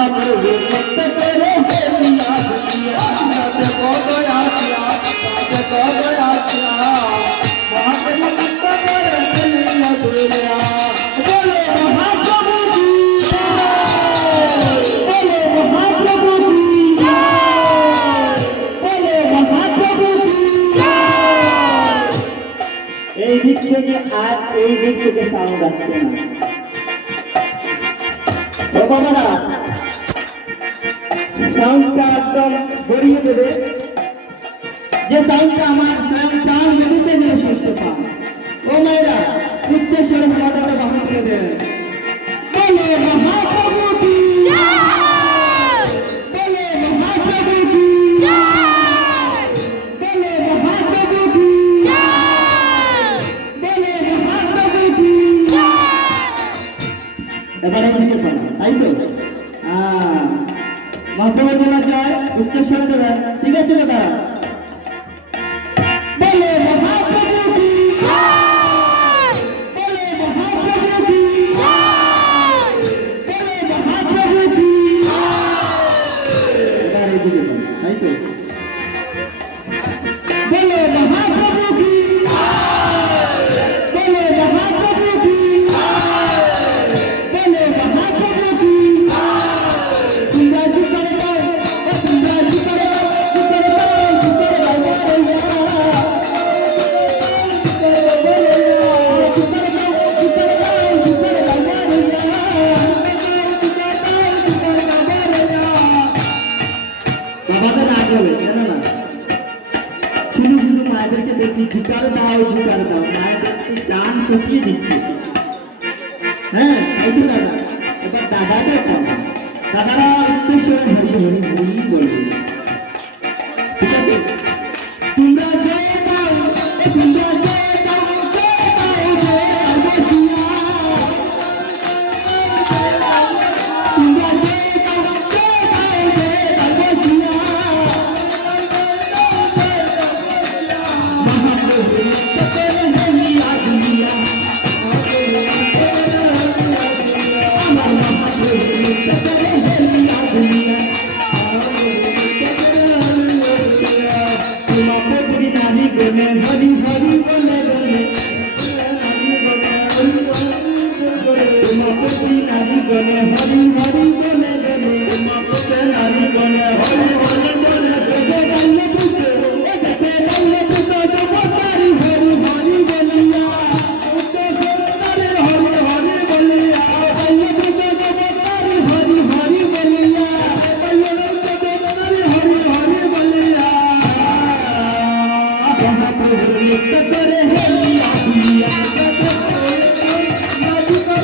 महाप्रभु सत्य करे हेलिया दुनिया सत्य को गया किया सत्य को गया किया महाप्रभु सत्य करे हेलिया दुनिया बोलो महाप्रभु की बोलो महाप्रभु की बोलो महाप्रभु की এই দিক থেকে আর এই দিক থেকে সাউন্ড আসছে না বাবারা সাউন্ডটা একদম গড়িয়ে দেবে যে সাউন্ডটা আমার স্বয়ং চাঁদ মেদিতে নিয়ে সুস্থ পান ও মায়েরা উচ্চস্বরে মাথাটা বাহন করে দেন বলো মহাপ্রভু কি বলো মহাপ্রভু কি বলো মহাপ্রভু কি বলো মহাপ্রভু কি এবারে দিকে পড়া তাই তো মহাপ্রভু বলা যায় উচ্চস্বরে দেবেন ঠিক আছে দাদা বলো মহাপ্রভু কি বলো মহাপ্রভু কি বলো মহাপ্রভু কি এবারে দিকে পড়া তাই তো বলো মহাপ্রভু কি বলো মহাপ্রভু কি বলো মহাপ্রভু কি তোমরা জি করে দাও তোমরা জি করে দাও জি করে দাও জি করে দাও বাবাদের রাগ হবে জানো না শুধু শুধু মায়েদেরকে দেখছি ঝুকারে দাও মায়েদেরকে জান শুকিয়ে দিচ্ছে হ্যাঁ তাই তো দাদা এবার দাদাকে পাবো দাদারা উচ্চস্বরে হরি হরি হরি বলবে ঠিক আছে তোমরা যে দাও তোমরা যে দাও তোমরা যে हरि हरि बोले बोले नारी बोले हरि हरि बोले बोले नारी बोले हरि हरि बोले गल्ले पुछे गल्ले पुछो जो हरि हरि हरि बोलिया तो हरि हरि हरि बोलिया गल्ले पुछो जो हरि हरि हरि बोलिया गल्ले पुछो हरि हरि हरि बोलिया करे हेलिया दुनिया नारी को